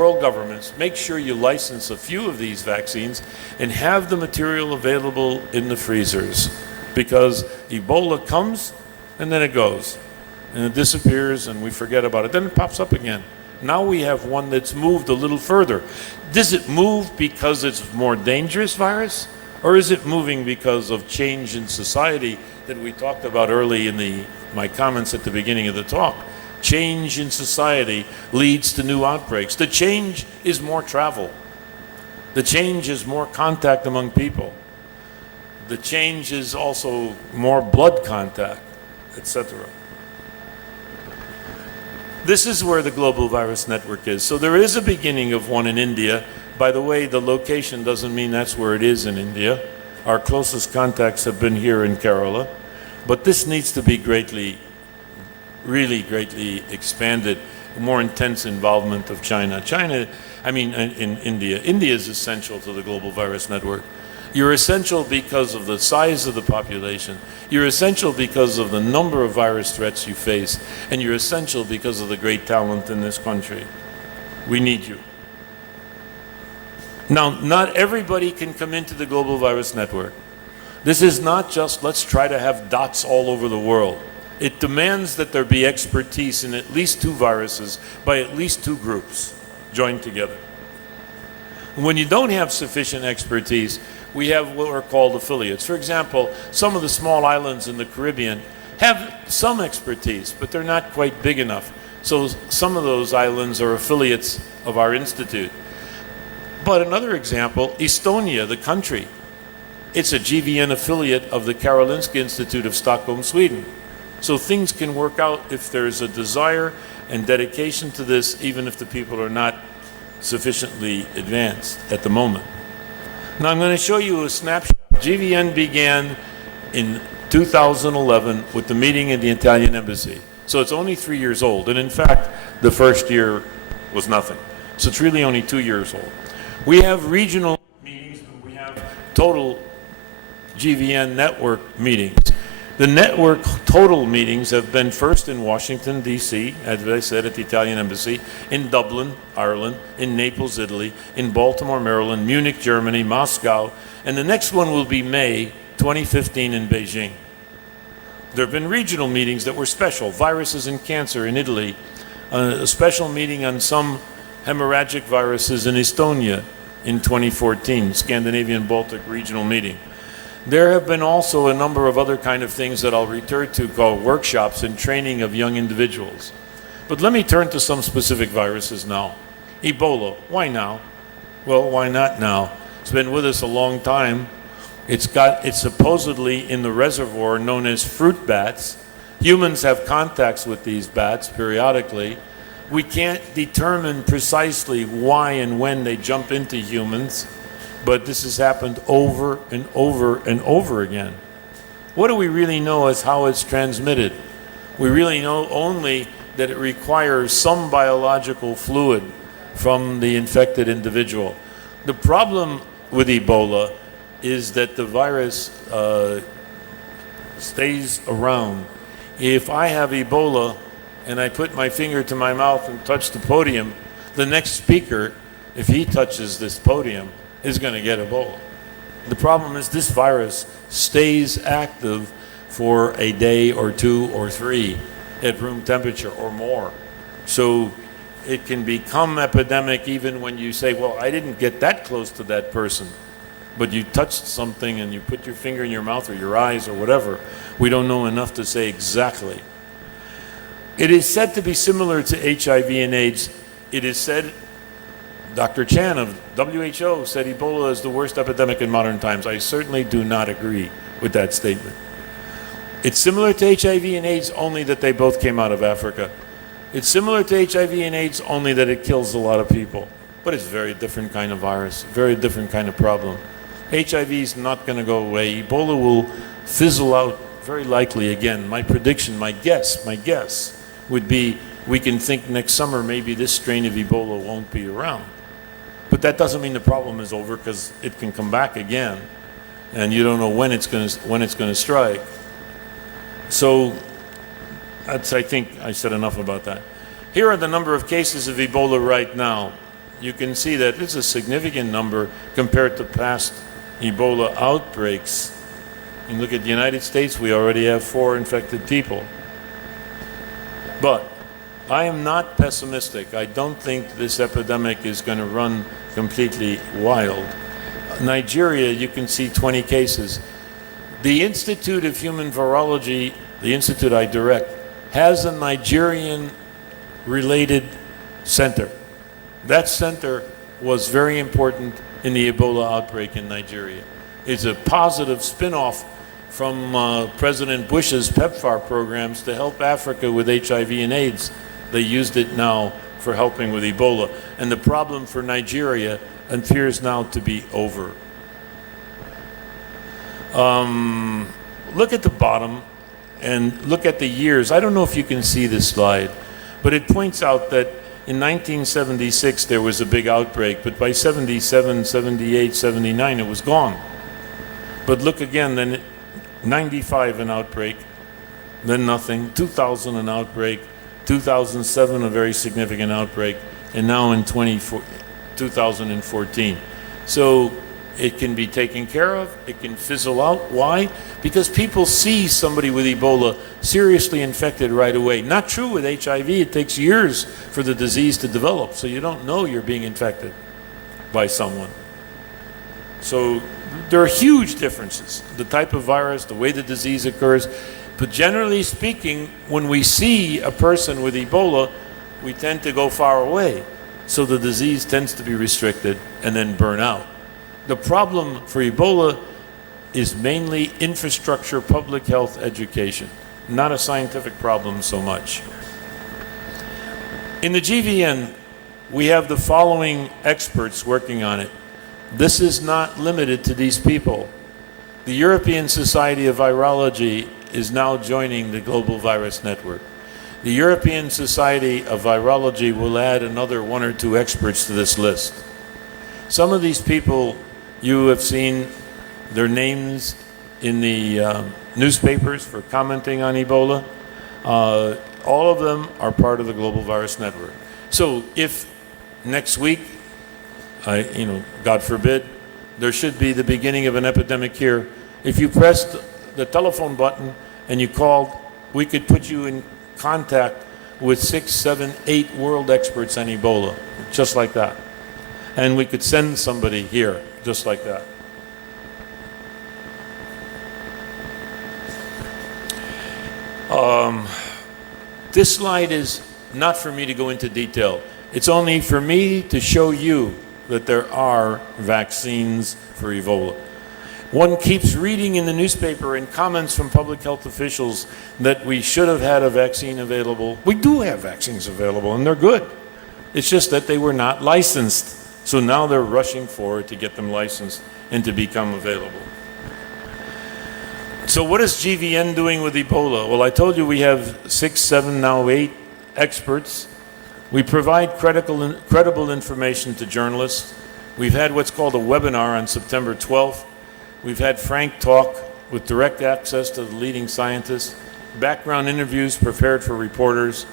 world governments, make sure you license a few of these vaccines and have the material available in the freezers, because Ebola comes and then it goes and it disappears and we forget about it. Then it pops up again. Now we have one that's moved a little further. Does it move because it's a more dangerous virus, or is it moving because of change in society that we talked about early in my comments at the beginning of the talk? Change in society leads to new outbreaks. The change is more travel. The change is more contact among people. The change is also more blood contact, etc. This is where the global virus network is. So there is a beginning of one in India. By the way, the location doesn't mean that's where it is in India. Our closest contacts have been here in Kerala. But this needs to be really greatly expanded, more intense involvement of China. In India. India is essential to the global virus network. You're essential because of the size of the population. You're essential because of the number of virus threats you face. And you're essential because of the great talent in this country. We need you. Now, not everybody can come into the global virus network. This is not just let's try to have dots all over the world. It demands that there be expertise in at least 2 viruses by at least 2 groups joined together. When you don't have sufficient expertise, we have what are called affiliates. For example, some of the small islands in the Caribbean have some expertise, but they're not quite big enough. So some of those islands are affiliates of our institute. But another example, Estonia, the country, it's a GVN affiliate of the Karolinska Institute of Stockholm, Sweden. So things can work out if there's a desire and dedication to this, even if the people are not sufficiently advanced at the moment. Now I'm going to show you a snapshot. GVN began in 2011 with the meeting in the Italian embassy. So it's only 3 years old. And in fact, the first year was nothing. So it's really only 2 years old. We have regional meetings, but we have total GVN network meetings. The network total meetings have been first in Washington, D.C., as I said, at the Italian Embassy, in Dublin, Ireland, in Naples, Italy, in Baltimore, Maryland, Munich, Germany, Moscow, and the next one will be May 2015 in Beijing. There have been regional meetings that were special, viruses and cancer in Italy, a special meeting on some hemorrhagic viruses in Estonia in 2014, Scandinavian Baltic regional meeting. There have been also a number of other kind of things that I'll return to called workshops and training of young individuals. But let me turn to some specific viruses now. Ebola, why now? Well, why not now? It's been with us a long time. It's supposedly in the reservoir known as fruit bats. Humans have contacts with these bats periodically. We can't determine precisely why and when they jump into humans, but this has happened over and over and over again. What do we really know as how it's transmitted? We really know only that it requires some biological fluid from the infected individual. The problem with Ebola is that the virus stays around. If I have Ebola and I put my finger to my mouth and touch the podium, the next speaker, if he touches this podium, is going to get Ebola. The problem is this virus stays active for a day or 2 or 3 at room temperature or more. So it can become epidemic even when you say, well, I didn't get that close to that person, but you touched something and you put your finger in your mouth or your eyes or whatever. We don't know enough to say exactly. It is said to be similar to HIV and AIDS. It is said, Dr. Chan of WHO said Ebola is the worst epidemic in modern times. I certainly do not agree with that statement. It's similar to HIV and AIDS, only that they both came out of Africa. It's similar to HIV and AIDS, only that it kills a lot of people. But it's a very different kind of virus, very different kind of problem. HIV is not going to go away. Ebola will fizzle out very likely again. My prediction, my guess would be we can think next summer maybe this strain of Ebola won't be around. But that doesn't mean the problem is over, because it can come back again, and you don't know when it's going to strike. So I think I said enough about that. Here are the number of cases of Ebola right now. you can see that it's a significant number compared to past Ebola outbreaks. And look at the United States, we already have 4 infected people. But I am not pessimistic. I don't think this epidemic is going to run completely wild. Nigeria, you can see 20 cases. The Institute of Human Virology, the institute I direct, has a Nigerian-related center. That center was very important in the Ebola outbreak in Nigeria. It's a positive spin-off from President Bush's PEPFAR programs to help Africa with HIV and AIDS. They used it now for helping with Ebola. And the problem for Nigeria appears now to be over. Look at the bottom and look at the years. I don't know if you can see this slide, but it points out that in 1976 there was a big outbreak, but by 77, 78, 79 it was gone. But look again, then 95 an outbreak, then nothing, 2000 an outbreak, 2007 a very significant outbreak, and now in 2014. So it can be taken care of, it can fizzle out. Why? Because people see somebody with Ebola seriously infected right away. Not true with HIV, it takes years for the disease to develop, so you don't know you're being infected by someone. So there are huge differences, the type of virus, the way the disease occurs. But generally speaking, when we see a person with Ebola, we tend to go far away. So the disease tends to be restricted and then burn out. The problem for Ebola is mainly infrastructure, public health, education, not a scientific problem so much. In the GVN, we have the following experts working on it. This is not limited to these people. The European Society of Virology is now joining the Global Virus Network. The European Society of Virology will add another 1 or 2 experts to this list. Some of these people, you have seen their names in the newspapers for commenting on Ebola. All of them are part of the Global Virus Network. So if next week, God forbid, there should be the beginning of an epidemic here, if you pressed the telephone button and you called, we could put you in contact with 6, 7, 8 world experts on Ebola, just like that. And we could send somebody here, just like that. This slide is not for me to go into detail. It's only for me to show you that there are vaccines for Ebola. One keeps reading in the newspaper and comments from public health officials that we should have had a vaccine available. We do have vaccines available, and they're good. It's just that they were not licensed. So now they're rushing forward to get them licensed and to become available. So what is GVN doing with Ebola? Well, I told you we have 6, 7, now 8 experts. We provide credible information to journalists. We've had what's called a webinar on September 12th. We've had frank talk with direct access to the leading scientists, background interviews prepared for reporters.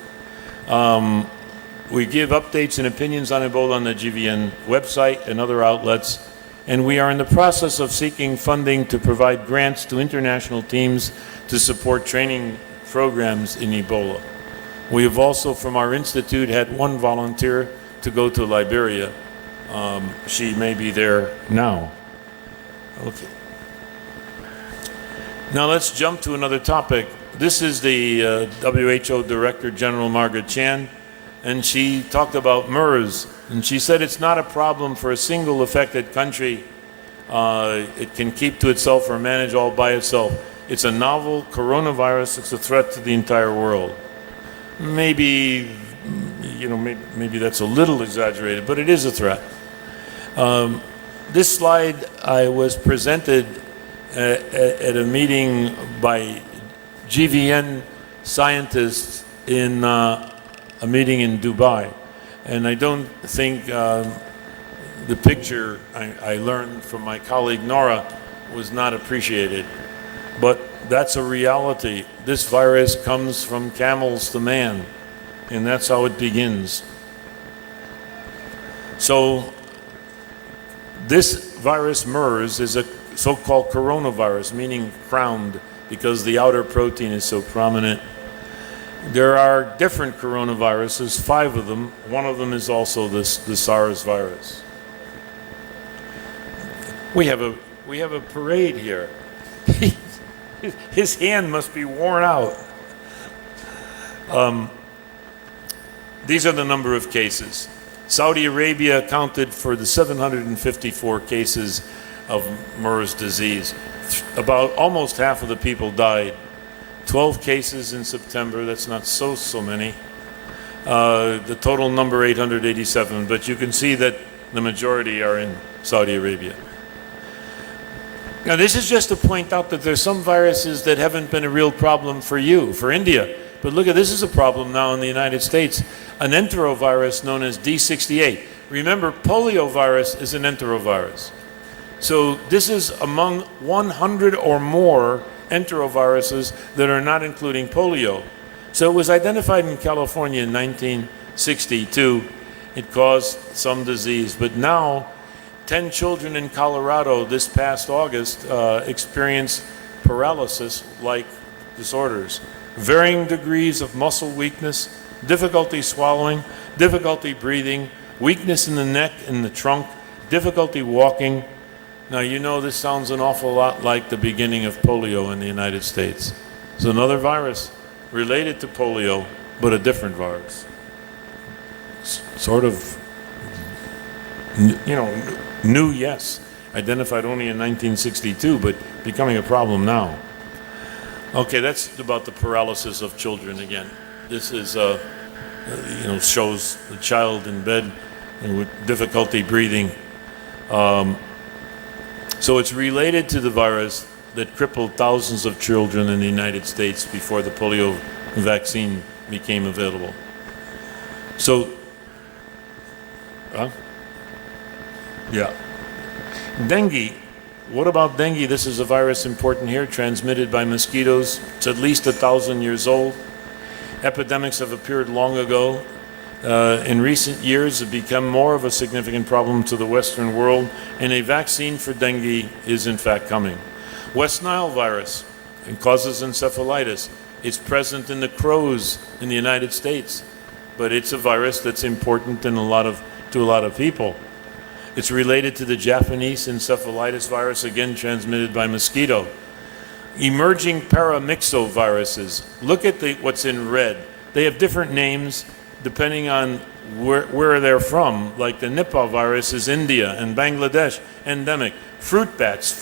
We give updates and opinions on Ebola on the GVN website and other outlets. And we are in the process of seeking funding to provide grants to international teams to support training programs in Ebola. We have also, from our institute, had 1 volunteer to go to Liberia. She may be there now. Okay. Now let's jump to another topic. This is the WHO Director General Margaret Chan, and she talked about MERS, and she said it's not a problem for a single affected country. It can keep to itself or manage all by itself. It's a novel coronavirus. It's a threat to the entire world. Maybe, maybe that's a little exaggerated, but it is a threat. This slide I was presented at a meeting by GVN scientists in a meeting in Dubai. And I don't think the picture I learned from my colleague Nora was not appreciated. But that's a reality. This virus comes from camels to man, and that's how it begins. So this virus, MERS, is a so-called coronavirus, meaning crowned, because the outer protein is so prominent. There are different coronaviruses, 5 of them. One of them is also the SARS virus. We have a parade here. His hand must be worn out. These are the number of cases. Saudi Arabia accounted for the 754 cases of MERS disease. About almost half of the people died. 12 cases in September, that's not so many. The total number 887, but you can see that the majority are in Saudi Arabia. Now this is just to point out that there's some viruses that haven't been a real problem for you, for India. But look at, this is a problem now in the United States. An enterovirus known as D68. Remember, poliovirus is an enterovirus. So this is among 100 or more enteroviruses that are not including polio. So it was identified in California in 1962. It caused some disease, but now 10 children in Colorado this past August experienced paralysis-like disorders. Varying degrees of muscle weakness, difficulty swallowing, difficulty breathing, weakness in the neck and the trunk, difficulty walking. Now, you know, this sounds an awful lot like the beginning of polio in the United States. It's another virus related to polio, but a different virus. Sort of, you know, new, yes, identified only in 1962, but becoming a problem now. Okay, that's about the paralysis of children again. This is, you know, shows the child in bed and with difficulty breathing. So it's related to the virus that crippled thousands of children in the United States before the polio vaccine became available. So, yeah. Dengue. What about dengue? This is a virus important here, transmitted by mosquitoes. It's at least 1,000 years old. Epidemics have appeared long ago. In recent years, have become more of a significant problem to the Western world, and a vaccine for dengue is in fact coming. West Nile virus, it causes encephalitis. It's present in the crows in the United States, but it's a virus that's important in to a lot of people. It's related to the Japanese encephalitis virus, again transmitted by mosquito. Emerging paramyxoviruses. Look at what's in red. They have different names depending on where they're from. Like the Nipah virus is India and Bangladesh, endemic. Fruit bats,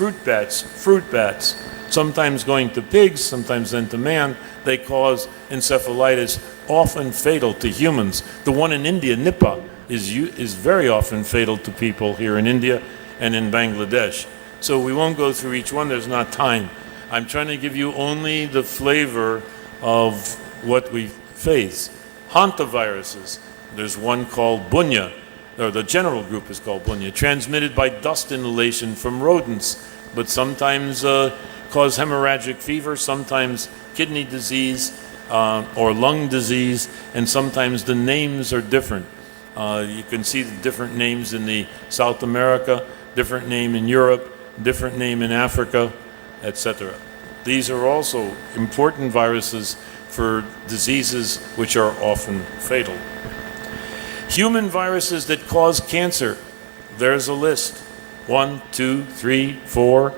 sometimes going to pigs, sometimes then to man. They cause encephalitis, often fatal to humans. The one in India, Nipah, is very often fatal to people here in India and in Bangladesh. So we won't go through each one, there's not time. I'm trying to give you only the flavor of what we face. Hantaviruses, there's one called Bunya, or the general group is called Bunya, transmitted by dust inhalation from rodents, but sometimes cause hemorrhagic fever, sometimes kidney disease or lung disease, and sometimes the names are different. You can see the different names in the South America, different name in Europe, different name in Africa, etc. These are also important viruses for diseases which are often fatal. Human viruses that cause cancer, there's a list. 1, 2, 3, 4,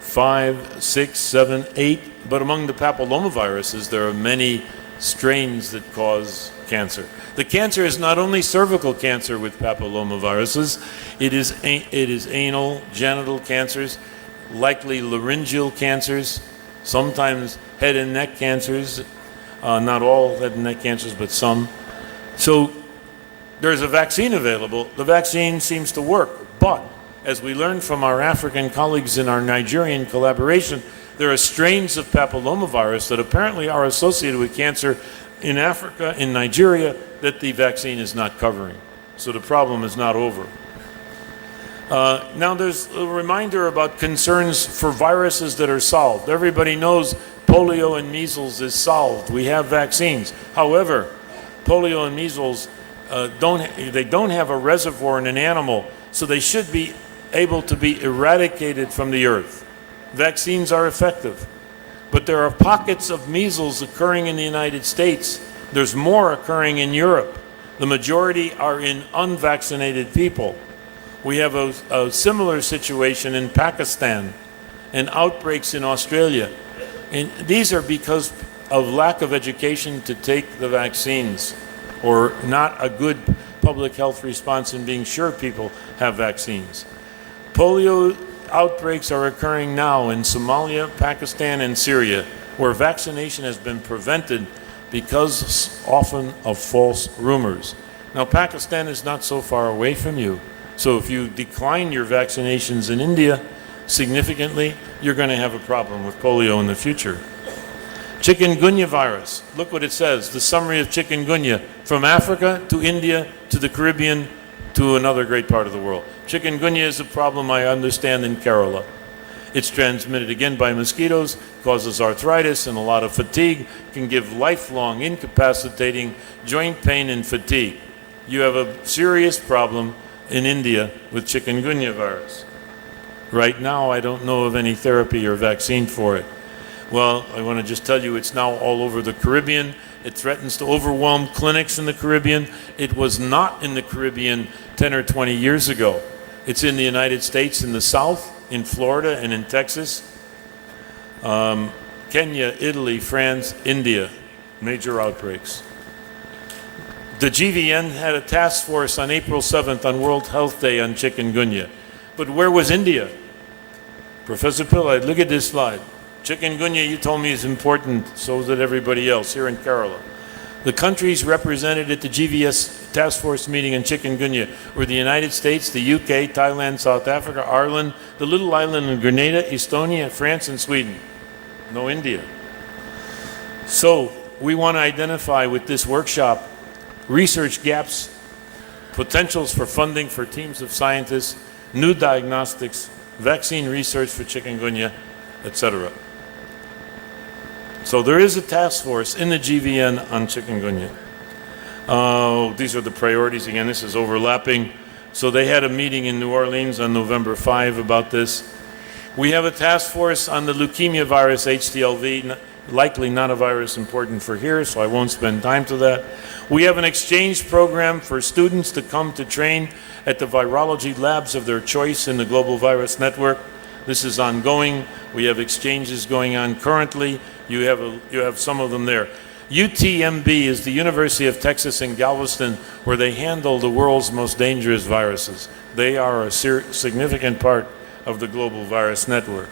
5, 6, 7, 8. But among the papillomaviruses, there are many strains that cause cancer. The cancer is not only cervical cancer with papillomaviruses, it is anal, genital cancers, likely laryngeal cancers, sometimes head and neck cancers, not all head and neck cancers, but some. So there's a vaccine available. The vaccine seems to work, but as we learned from our African colleagues in our Nigerian collaboration, there are strains of papillomavirus that apparently are associated with cancer in Africa, in Nigeria, that the vaccine is not covering. So the problem is not over. Now there's a reminder about concerns for viruses that are solved. Everybody knows polio and measles is solved. We have vaccines. However, polio and measles they don't have a reservoir in an animal, so they should be able to be eradicated from the earth. Vaccines are effective. But there are pockets of measles occurring in the United States. There's more occurring in Europe. The majority are in unvaccinated people. We have a similar situation in Pakistan and outbreaks in Australia. And these are because of lack of education to take the vaccines, or not a good public health response in being sure people have vaccines. Polio outbreaks are occurring now in Somalia, Pakistan, and Syria, where vaccination has been prevented because often of false rumors. Now, Pakistan is not so far away from you, so if you decline your vaccinations in India significantly, you're going to have a problem with polio in the future. Chikungunya virus, look what it says, the summary of chikungunya, from Africa to India to the Caribbean to another great part of the world. Chikungunya is a problem I understand in Kerala. It's transmitted again by mosquitoes, causes arthritis and a lot of fatigue, can give lifelong incapacitating joint pain and fatigue. You have a serious problem in India with chikungunya virus. Right now, I don't know of any therapy or vaccine for it. Well, I want to just tell you it's now all over the Caribbean. It threatens to overwhelm clinics in the Caribbean. It was not in the Caribbean 10 or 20 years ago. It's in the United States, in the South, in Florida, and in Texas. Kenya, Italy, France, India, major outbreaks. The GVN had a task force on April 7th on World Health Day on chikungunya. But where was India? Professor Pillai, look at this slide. Chikungunya, you told me, is important, so did everybody else here in Kerala. The countries represented at the GVS task force meeting on chikungunya were the United States, the UK, Thailand, South Africa, Ireland, the little island of Grenada, Estonia, France, and Sweden. No India. So we want to identify with this workshop research gaps, potentials for funding for teams of scientists, new diagnostics, vaccine research for chikungunya, etc. So there is a task force in the GVN on chikungunya. These are the priorities. Again, this is overlapping. So they had a meeting in New Orleans on November 5 about this. We have a task force on the leukemia virus, HTLV, likely not a virus important for here, so I won't spend time to that. We have an exchange program for students to come to train at the virology labs of their choice in the Global Virus Network. This is ongoing. We have exchanges going on currently. You have some of them there. UTMB is the University of Texas in Galveston, where they handle the world's most dangerous viruses. They are a significant part of the Global Virus Network.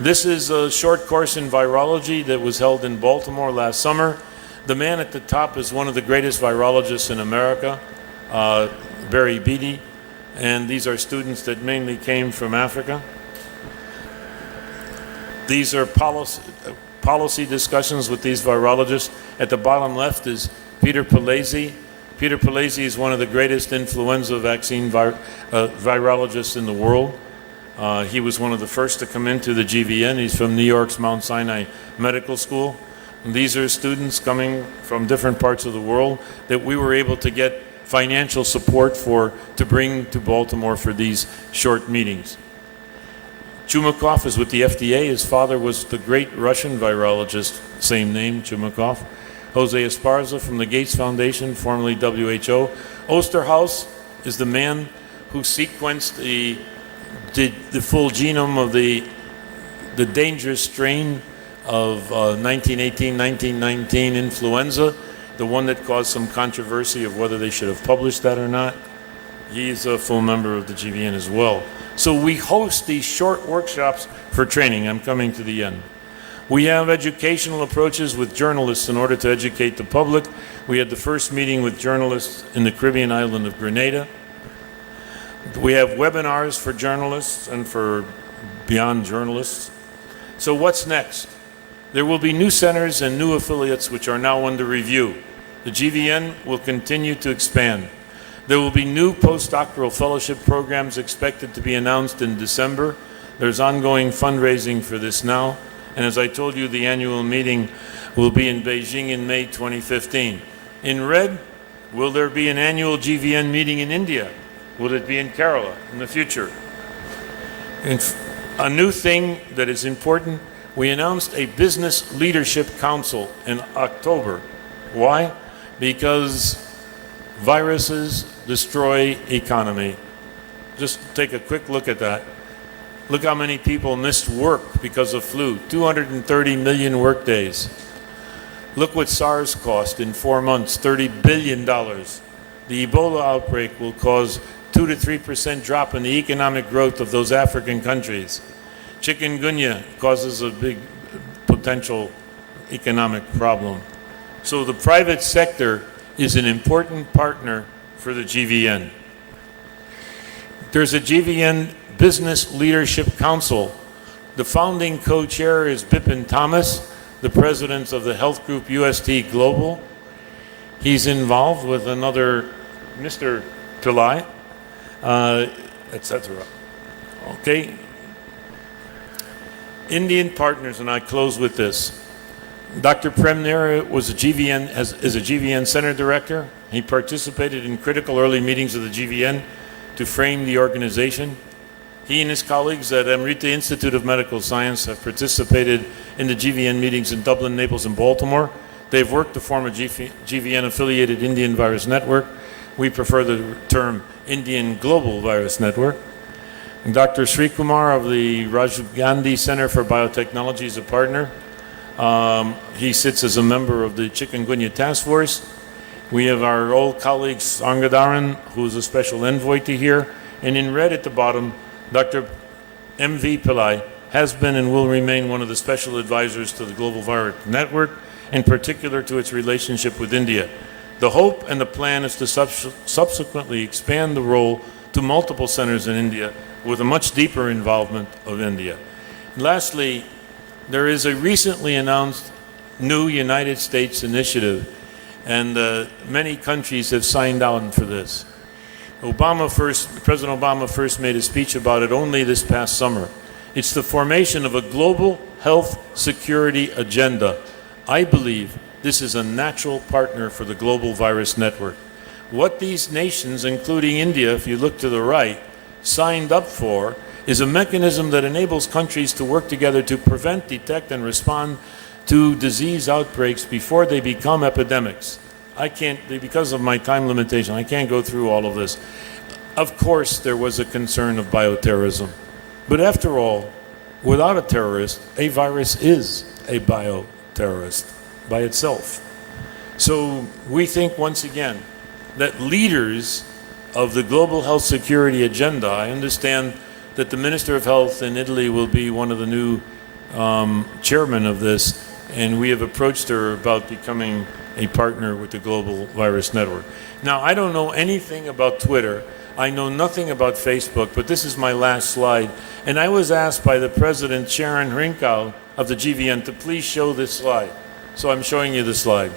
This is a short course in virology that was held in Baltimore last summer. The man at the top is one of the greatest virologists in America, Barry Beatty, and these are students that mainly came from Africa. These are policy discussions with these virologists. At the bottom left is Peter Palese. Peter Palese is one of the greatest influenza vaccine virologists in the world. He was one of the first to come into the GVN. He's from New York's Mount Sinai Medical School. And these are students coming from different parts of the world that we were able to get financial support for to bring to Baltimore for these short meetings. Chumakov is with the FDA. His father was the great Russian virologist, same name, Chumakov. Jose Esparza from the Gates Foundation, formerly WHO. Osterhaus is the man who sequenced the full genome of the dangerous strain of 1918-1919 influenza, the one that caused some controversy of whether they should have published that or not. He's a full member of the GVN as well. So we host these short workshops for training. I'm coming to the end. We have educational approaches with journalists in order to educate the public. We had the first meeting with journalists in the Caribbean island of Grenada. We have webinars for journalists and for beyond journalists. So what's next? There will be new centers and new affiliates which are now under review. The GVN will continue to expand. There will be new postdoctoral fellowship programs expected to be announced in December. There's ongoing fundraising for this now. And as I told you, the annual meeting will be in Beijing in May 2015. In red Will there be an annual GVN meeting in India? Will it be in Kerala in the future? And a new thing that is important, we announced a Business Leadership Council in October. Why? Because viruses destroy economy. Just take a quick look at that. Look how many people missed work because of flu, 230 million work days. Look what SARS cost in 4 months, $30 billion. The Ebola outbreak will cause 2 to 3% drop in the economic growth of those African countries. Chikungunya causes a big potential economic problem. So the private sector is an important partner for the GVN. There's a GVN Business Leadership Council. The founding co-chair is Bipin Thomas, the president of the health group UST Global. He's involved with another Mr. Pillai, etc. Okay. Indian partners, and I close with this. Dr. Prem Nehra was is a GVN Center Director. He participated in critical early meetings of the GVN to frame the organization. He and his colleagues at Amrita Institute of Medical Science have participated in the GVN meetings in Dublin, Naples, and Baltimore. They've worked to form a GVN-affiliated Indian virus network. We prefer the term Indian Global Virus Network. And Dr. Sri Kumar of the Rajiv Gandhi Center for Biotechnology is a partner. He sits as a member of the Chikungunya Task Force. We have our old colleague Sangadaran, who is a special envoy to here. And in red at the bottom, Dr. M.V. Pillai has been and will remain one of the special advisors to the Global Virus Network, in particular to its relationship with India. The hope and the plan is to subsequently expand the role to multiple centers in India with a much deeper involvement of India. Lastly, there is a recently announced new United States initiative, and many countries have signed on for this. President Obama first made a speech about it only this past summer. It's the formation of a global health security agenda. I believe this is a natural partner for the Global Virus Network. What these nations, including India, if you look to the right, signed up for is a mechanism that enables countries to work together to prevent, detect, and respond to disease outbreaks before they become epidemics. Because of my time limitation, I can't go through all of this. Of course, there was a concern of bioterrorism. But after all, without a terrorist, a virus is a bioterrorist by itself. So we think, once again, that leaders of the global health security agenda, I understand that the Minister of Health in Italy will be one of the new chairmen of this, and we have approached her about becoming a partner with the Global Virus Network. Now, I don't know anything about Twitter. I know nothing about Facebook, but this is my last slide. And I was asked by the President, Sharon Hrinkow of the GVN, to please show this slide. So I'm showing you the slide.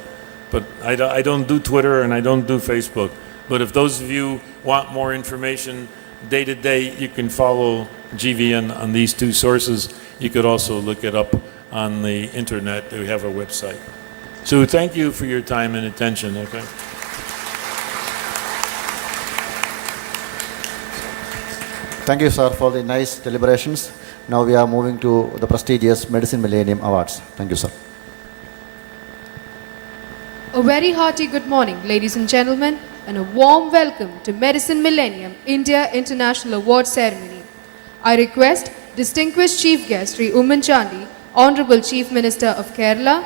But I don't do Twitter and I don't do Facebook. But if those of you want more information day to day, you can follow GVN on these two sources. You could also look it up on the internet. We have a website. So thank you for your time and attention. Okay. Thank you, sir, for the nice deliberations. Now we are moving to the prestigious Medicine Millennium Awards. Thank you, sir. A very hearty good morning, ladies and gentlemen, and a warm welcome to Medicine Millennium India International Award Ceremony. I request distinguished Chief Guest Sri Umman Chandi, Honorable Chief Minister of Kerala,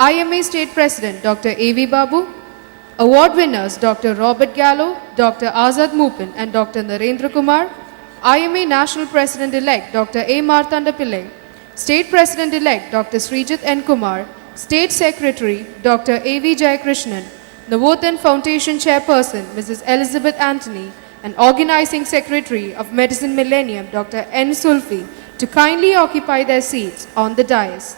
IMA State President Dr. A.V. Babu, award winners Dr. Robert Gallo, Dr. Azad Mupin and Dr. Narendra Kumar, IMA National President-elect Dr. A. Marthanda Pillai, State President-elect Dr. Srijit N. Kumar, State Secretary Dr. A.V. Jayakrishnan, Navothan Foundation Chairperson Mrs. Elizabeth Anthony, and Organizing Secretary of Medicine Millennium Dr. N. Sulfi to kindly occupy their seats on the dais.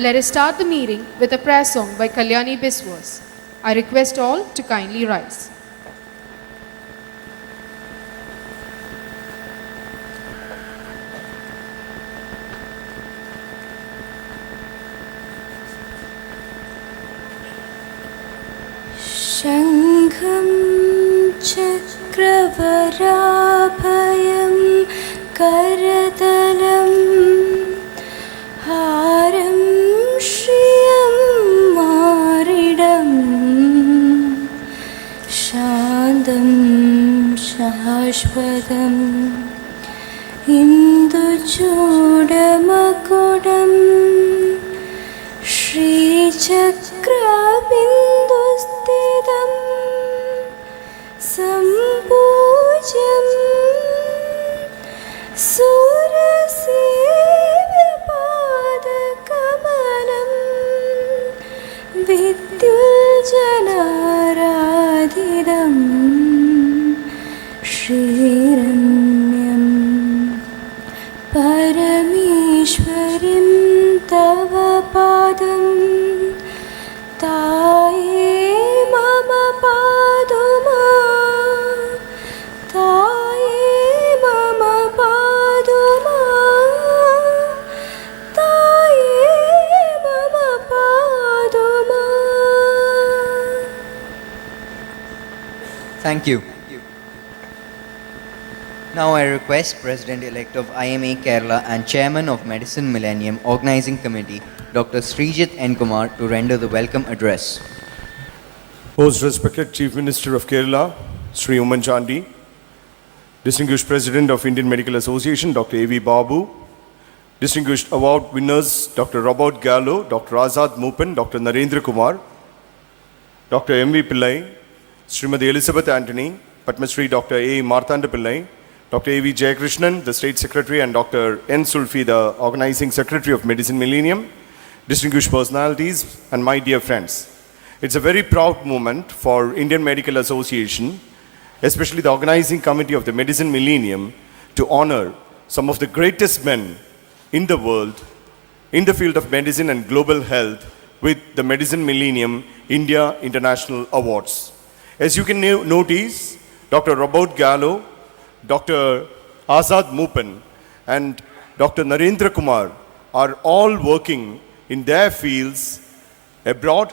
Let us start the meeting with a prayer song by Kalyani Biswas. I request all to kindly rise. शङ्खं चक्रवराभयं करतलं हारं श्रियं मारिडं शान्तं शाश्वतम् इन्दुचूडमकुडं श्रीचक्रबिन्दुस्थितं सम्पूज्यं सुरसेव्यपादकमलं विद्युल्जनाराधितं श्रीरम्यं परमेश्वरीं तव पादं ताये मम पादुमा ताये मम पादुमा ताये मम पादुमा. Thank you. Now I request President-elect of IMA Kerala and Chairman of Medicine Millennium Organizing Committee, Dr. Srijit N. Kumar, to render the welcome address. Most respected Chief Minister of Kerala, Sri Umanchandi, distinguished President of Indian Medical Association, Dr. A.V. Babu, distinguished award winners, Dr. Robert Gallo, Dr. Azad Moopen, Dr. Narendra Kumar, Dr. M.V. Pillai, Srimati Elizabeth Anthony, Padma Shri Dr. A. Marthanda Pillai, Dr. A.V. Jayakrishnan, the State Secretary, and Dr. N. Sulfi, the Organizing Secretary of Medicine Millennium, distinguished personalities, and my dear friends. It's a very proud moment for Indian Medical Association, especially the Organizing Committee of the Medicine Millennium, to honor some of the greatest men in the world in the field of medicine and global health with the Medicine Millennium India International Awards. As you can notice, Dr. Robert Gallo, Dr. Azad Moopen, and Dr. Narendra Kumar are all working in their fields abroad,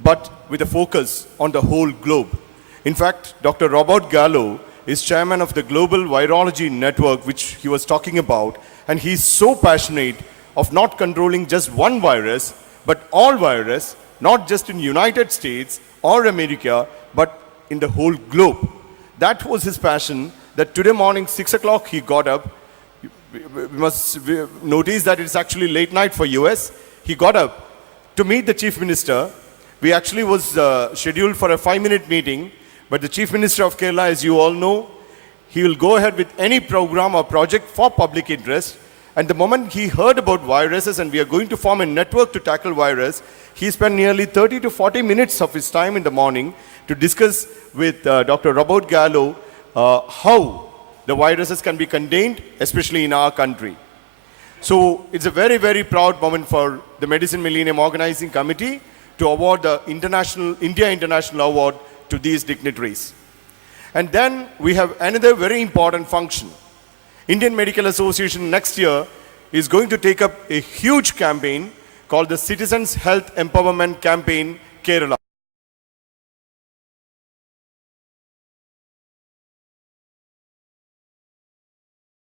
but with a focus on the whole globe. In fact, Dr. Robert Gallo is chairman of the Global Virology Network, which he was talking about, and he's so passionate of not controlling just one virus, but all virus, not just in United States or America, but in the whole globe. That was his passion, that today morning, 6 o'clock, he got up. We must notice that it's actually late night for US. He got up to meet the Chief Minister. We actually was scheduled for a 5-minute meeting, but the Chief Minister of Kerala, as you all know, he will go ahead with any program or project for public interest. And the moment he heard about viruses and we are going to form a network to tackle virus, he spent nearly 30 to 40 minutes of his time in the morning to discuss with Dr. Robert Gallo how the viruses can be contained, especially in our country. So it's a very, very proud moment for the Medicine Millennium Organizing Committee to award the India International Award to these dignitaries. And then we have another very important function. Indian Medical Association next year is going to take up a huge campaign called the Citizens Health Empowerment Campaign Kerala.